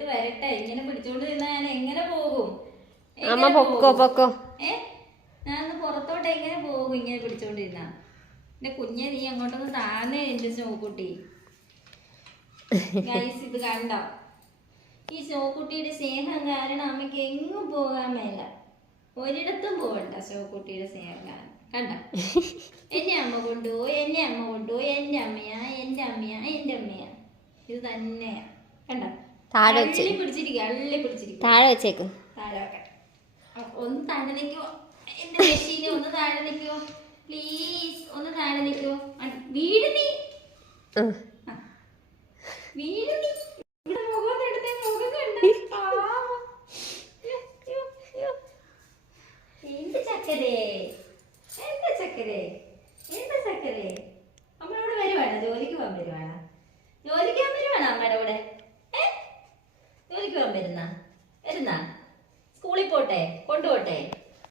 പോയിട്ട് വരട്ടെ. ഇങ്ങനെ പിടിച്ചോണ്ട് നിന്നാ ഞാൻ എങ്ങനെ പോകും? അമ്മ പൊക്കോ പൊക്കോ. ഞാൻ പുറത്തോട്ട് എങ്ങനെ പോകും ഇങ്ങനെ പിടിച്ചോണ്ടിരുന്ന? എന്റെ കുഞ്ഞെ നീ അങ്ങോട്ടൊന്ന് താന്നേ എന്റെ സ്നോക്കുട്ടി. ഗൈസ് ഇത് കണ്ടോ? ഈ സ്നോക്കുട്ടിയുടെ സ്നേഹം കാരണം അമ്മയ്ക്ക് എങ്ങും പോകാൻ മേല. ഒരിടത്തും പോകണ്ട സ്നോക്കുട്ടിയുടെ സ്നേഹം കാരണം. കണ്ട, എന്നെ അമ്മ കൊണ്ടുപോയി, എന്നെ അമ്മ കൊണ്ടുപോയി, എന്റെ അമ്മയാ, എന്റെ അമ്മയാ, എന്റെ അമ്മയാ. ഇത് തന്നെയാ. കണ്ട, അള്ളി പിടിച്ചിരിക്കുക, അള്ളി പിടിച്ചിരിക്കുക. താഴെ വെച്ചേക്കും. താഴെ വെക്കട്ടെ. ഒന്ന് താഴെ നിൽക്കുവോ എന്റെ മെഷീന്? ഒന്ന് താഴെ നിൽക്കുവോ പ്ലീസ്? ഒന്ന് താഴെ നിൽക്കുവോ? വീട് നീ, വീട് നീ. ഇവിടെ മുഖം എടുത്തേ, മുഖം കണ്ട. എന്ത് ചക്കരേ, എന്താ ചക്കരേ, എന്താ ചക്കരേ? അമ്മയോട് വരുവാണ്, ജോലിക്ക് പോകാൻ വരുവാണ്. ജോലിക്ക് പോകാൻ വരുവാണ് അമ്മയുടെ കൂടെ. ജോലിക്ക് പോകാൻ വരുന്ന സ്കൂളിൽ പോട്ടെ, കൊണ്ടുപോട്ടെ.